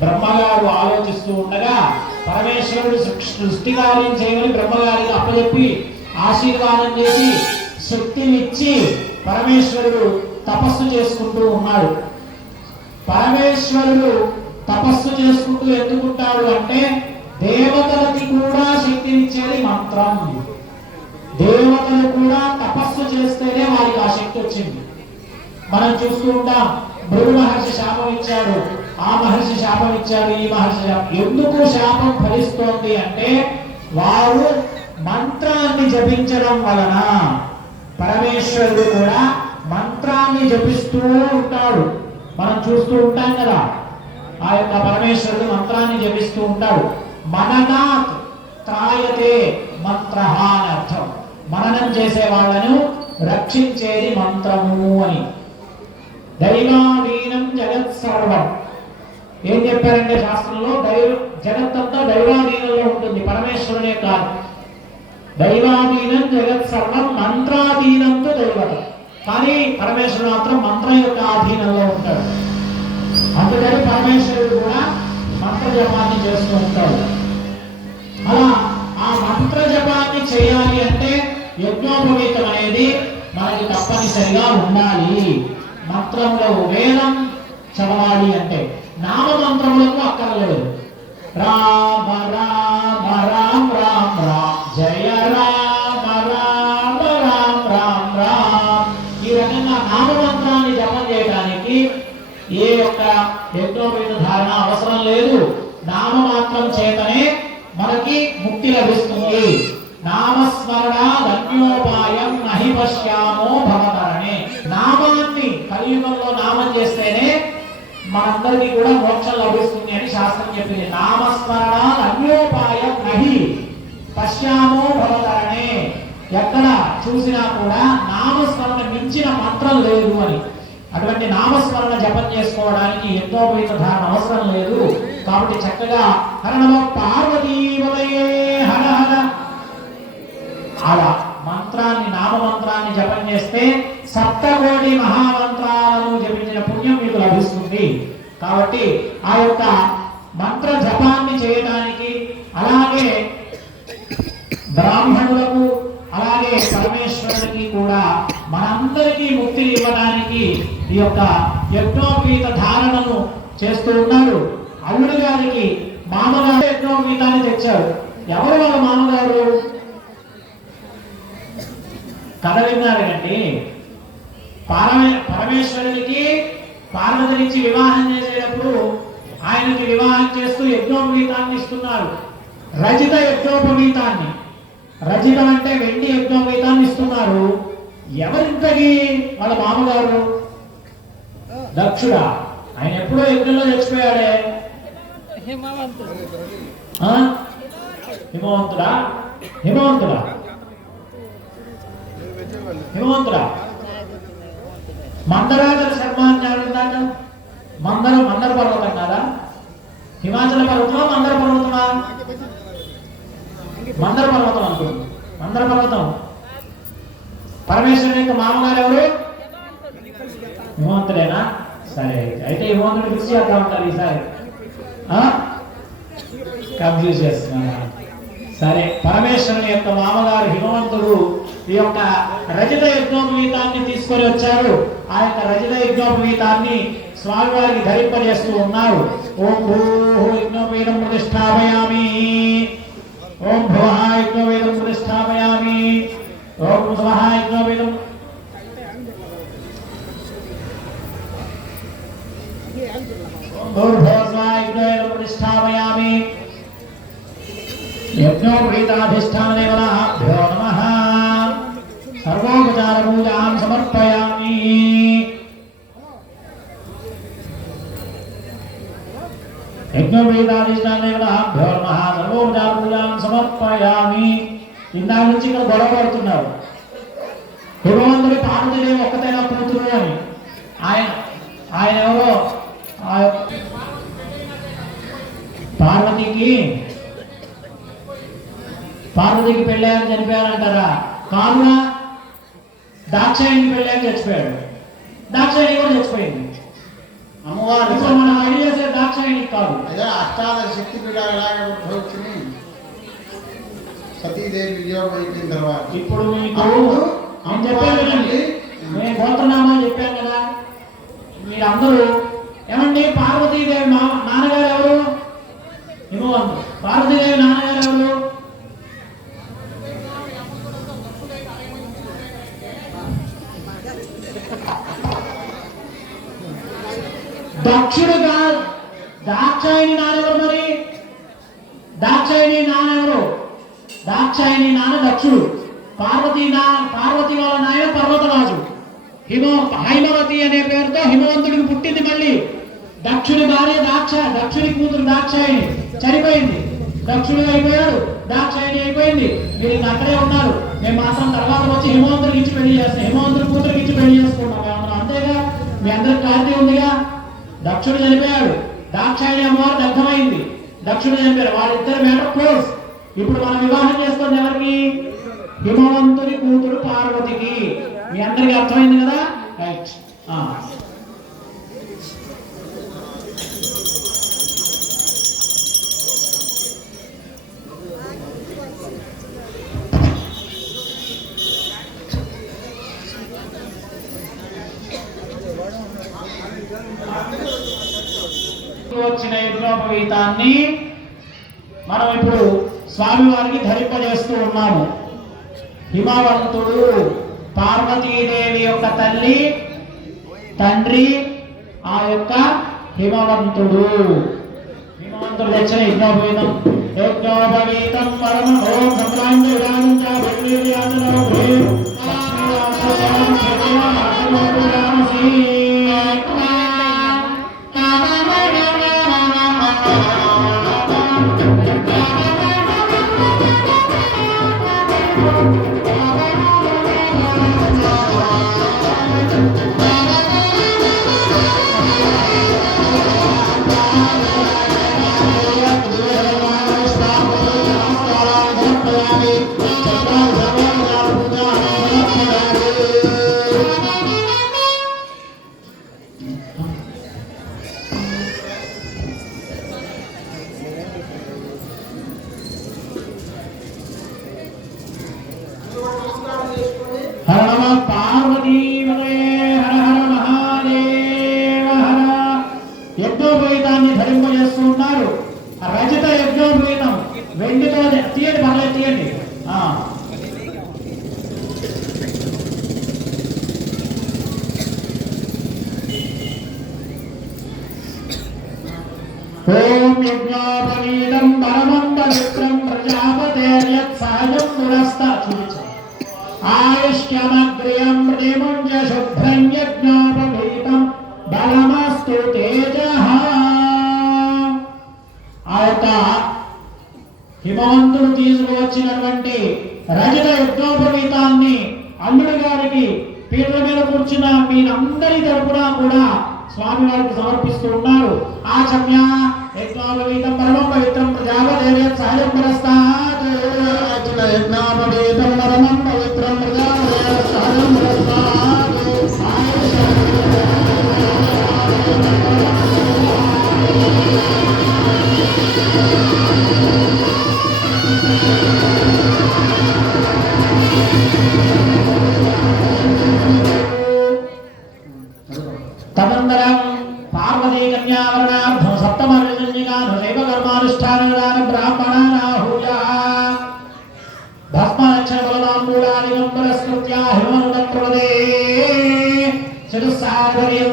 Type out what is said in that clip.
బ్రహ్మగారు ఆలోచిస్తూ ఉండగా పరమేశ్వరుడు సృష్టి కార్యం చేయమని బ్రహ్మగారికి అప్పచెప్పి ఆశీర్వాదం చేసి శక్తినిచ్చి పరమేశ్వరుడు తపస్సు చేసుకుంటూ ఉన్నాడు. పరమేశ్వరుడు తపస్సు చేసుకుంటూ ఎందుకుంటాడు అంటే దేవతలకి కూడా శక్తినిచ్చేది మంత్రం. దేవతలు కూడా తపస్సు చేస్తేనే వారికి ఆ శక్తి వచ్చింది. మనం చూస్తూ ఉంటాం, భృగు మహర్షి శాపం ఇచ్చాడు, ఆ మహర్షి శాపం ఇచ్చాడు, ఈ మహర్షి శాపం. ఎందుకు శాపం ఫలిస్తోంది అంటే వారు మంత్రాన్ని జపించడం వలన. పరమేశ్వరుడు కూడా మంత్రాన్ని జపిస్తూ ఉంటాడు. మనం చూస్తూ ఉంటాం కదా, ఆ యొక్క పరమేశ్వరుడు మంత్రాన్ని జపిస్తూ ఉంటాడు. మననాత్ త్రాయతే మంత్రః అని అర్థం. మననం చేసే వాళ్ళను రక్షించేది మంత్రము అని. దైవాధీనం జగత్ సర్వం. ఏం చెప్పారంటే శాస్త్రంలో జగత్తంతా దైవాధీనంలో ఉంటుంది, పరమేశ్వరునే కాదు. దైవాధీనం జగత్ సర్వం మంత్రాధీనంతో దైవత. కానీ పరమేశ్వరుడు మాత్రం మంత్రం యొక్క ఆధీనంలో ఉంటాడు. అందుకని పరమేశ్వరుడు కూడా మంత్ర జపాన్ని చేస్తూ ఉంటాడు. అలా ఆ మంత్ర జపాన్ని చేయాలి అంటే యజ్ఞోపవీతం అనేది మనకి తప్పనిసరిగా ఉండాలి. మంత్రంలో వేదం చదవాలి అంటే నామ మంత్రములకు అక్కర్లేదు. రామ రామ రామ రామ రామ జయ రామ రామ రామ రామ రామ. ఈ రకంగా నామ మంత్రాన్ని జపం చేయడానికి ఏ యొక్క యజ్ఞోపవీత ధారణ అవసరం లేదు. నామమాత్రం చేతనే మనకి ముక్తి లభిస్తుంది. నామస్మరణ ధన్యోపాయం నహి పశ్యామో భవతరణే. నామాన్ని కలియుగంలో నామం చేస్తేనే మనందరికీ కూడా మోక్షం లభిస్తుంది అని శాస్త్రం చెప్పింది. నామస్మరణ ధన్యోపాయం నహి పశ్యామో భవతరణే. ఎక్కడ చూసినా కూడా నామస్మరణ మించిన మంత్రం లేదు అని. అటువంటి నామస్మరణ జపం చేసుకోవడానికి యజ్ఞోపవీత ధారణ అవసరం లేదు. కాబట్టి చక్కగా హర నమః పార్వతీవలయే హర హర అలా మంత్రాన్ని నామమంత్రాన్ని జపం చేస్తే సప్తకోటి మహామంత్రాలను జపించిన పుణ్యం మీకు లభిస్తుంది. కాబట్టి ఆ యొక్క మంత్ర జపాన్ని చేయడానికి అలాగే బ్రాహ్మణులకు అలాగే పరమేశ్వరునికి కూడా మనందరికీ ముక్తిని ఇవ్వడానికి ఈ యొక్క యజ్ఞోపవీత ధారణను చేస్తూ ఉన్నారు. అల్లుడు గారికి మామగారు యజ్ఞోపవీతాన్ని తెచ్చారు. ఎవరు వాళ్ళ మామగారు? కథ విన్నారు కండి. పరమేశ్వరునికి పార్వతినిచ్చి వివాహం చేసేటప్పుడు ఆయనకి వివాహం చేస్తూ యజ్ఞోపవీతాన్ని ఇస్తున్నారు. రజిత యజ్ఞోపవీతాన్ని. రజితం అంటే వెండి యజ్ఞోపవీతాన్ని ఇస్తున్నారు. ఎవరింతకి? వాళ్ళ మామగారు దక్షుడా. ఆయన ఎప్పుడో యజ్ఞంలో చచ్చిపోయాడే. హిమవంతుడా హిమవంతుడా హిమవంతుడా మందరాజల శర్మ అని మందర పర్వతం కాదా? హిమాచల పర్వతమా మందర పర్వతమా? మందర పర్వతం అనుకుంది. మందర పర్వతం. పరమేశ్వరుని యొక్క మామగారు ఎవరు? హిమవంతుడేనా? సరే, అయితే హిమవంతుడు ఫిక్స్ చేస్తా ఉంటారు ఈసారి. కన్ఫ్యూజ్ చేస్తున్నా. సరే, పరమేశ్వరుని యొక్క మామగారు హిమవంతుడు ఈ యొక్క రజిత యజ్ఞోపవీతాన్ని తీసుకొని వచ్చారు. ఆ యొక్క రజిత యజ్ఞోపవీతాన్ని స్వామివారికి ధరింపజేస్తూ ఉన్నారు. ఓం భూః యజ్ఞోపవీతం ప్రతిష్ఠాపయామి. ఓం భువః యజ్ఞోపవీతం ప్రతిష్ఠాపయామి. ఓం స్వః యజ్ఞోపవీతం భూర్భువస్వాయుజ్ఞోపవీతం ప్రతిష్ఠాపయామి. యజ్ఞోపవీతాధిష్టానదేవతాభ్యో నమః. సర్వోపచార పూజాం సమర్పయామి. యజ్ఞోపవీతాధిష్టానదేవతాభ్యో నమః. సర్వోపచార పూజాం సమర్పయామి. ఇందాక నుంచి ఇక్కడ గొడవ పడుతున్నారు. హిమవంతుడి పార్వతీదేవి ఒక్కతైనా కూతురు అని. ఆయన ఎవరో పార్వతికి పెళ్ళాయని చనిపోయారంటారా? కాదుగా, దాక్షాయణికి పెళ్ళాయని చచ్చిపోయాడు. దాక్షాయణి కూడా చచ్చిపోయింది. అమ్మవారు మనం రెడీ చేసే దాక్షాయణి కాదు. అదే అష్టాదశ శక్తి పీఠాలు ఎలాగే ఉద్భవించి సతీదేవి విజయోగం అయిపోయిన తర్వాత ఇప్పుడు మీకు నేను చెప్పాను కదండి, నేను గోత్రనామా చెప్పాను కదా, మీరందరూ ఏమండి పార్వతీదేవి నాన్నగారు ఎవరు? హిమవంతుడు. పార్వతీదేవి నాన్నగారు ఎవరు? దక్షుడుగా. దాక్షాయణి నాన్నెవరు? మరి దాక్షాయణి నాన్నెవరు? దాక్షాయణి నాన్న దక్షుడు. పార్వతి వాళ్ళ నాయన పర్వతరాజు. హైమవతి అనే పేరుతో హిమవంతుడికి పుట్టింది. మళ్ళీ దక్షుడి భార్య దక్షుడి కూతురు దాక్షాయణి చనిపోయింది. దక్షుడు అయిపోయాడు, దాక్షాయణి అయిపోయింది. మీరు అక్కడే ఉన్నారు. మేము మాసం తర్వాత వచ్చి హిమవంతుడికి ఇచ్చి పెళ్లి చేస్తాం, హిమవంతుడి కూతురికి ఇచ్చి పెళ్లి చేసుకున్నాం. అంతేగా, మీ అందరికి క్లారిటీ ఉందిగా. దక్షుడు చనిపోయాడు, దాక్షాయణి అమ్మవారు దగ్ధమైంది. దక్షుడు చనిపోయాడు, వాళ్ళిద్దరు మ్యాటర్ క్లోజ్. ఇప్పుడు మనం వివాహం చేస్తుంది ఎవరికి? హిమవంతుని కూతురు పార్వతికి. మీ అందరికి అర్థమైంది కదా? రైట్. వచ్చిన యజ్ఞోపవీతాన్ని మనం ఇప్పుడు స్వామివారికి ధరింపజేస్తూ ఉన్నాము. హిమవంతుడు పార్వతీదేవి యొక్క తండ్రి ఆ యొక్క హిమవంతుడు. హిమవంతుడు తెచ్చిన యజ్ఞోపవీతం. యజ్ఞోపవీతం పరమ ఓం సంక్రాంతి యజ్ఞోపవీతాన్ని ధరింపజేస్తూ ఉన్నారు. రజత యజ్ఞోపవీతం వెండితో తీయండి, పర్లేదు తీయండి. ఓం యజ్ఞోపవీతం పరమం పవిత్రం ప్రజాపతేర్యత్ సహజం ఆయుష్యమగ్రియం ప్రతిముంజ శుభ్రం యజ్ఞోపవీతం బలమస్తు తేజః. ఆ యొక్క హిమవంతుడు తీసుకువచ్చినటువంటి రజత యజ్ఞోపవీతాన్ని అల్లుడి గారికి పీటల మీద కూర్చున్న మీరందరి తరపున కూడా స్వామి వారికి సమర్పిస్తూ ఉన్నారు. ఆచమ్య యజ్ఞోపవీతం పరమం పవిత్రం ప్రజాపతేర్యత్ సహజం పురస్తాత్. యజ్ఞోపవీతం పరమం పవిత్రం ప్రజాపతేర్యత్ సహజం పురస్తాత్. తదనంతరం పార్వతీ కన్యావరణార్థం సప్తమర్జన్యగానుషైవ కర్మానుష్ఠాన బ్రాహ్మణానాహూయ భస్మరక్షణ బలదాంబూలాదిగం పురస్కృత్య హిమనుతం ప్రవదే చతుస్సాగర్య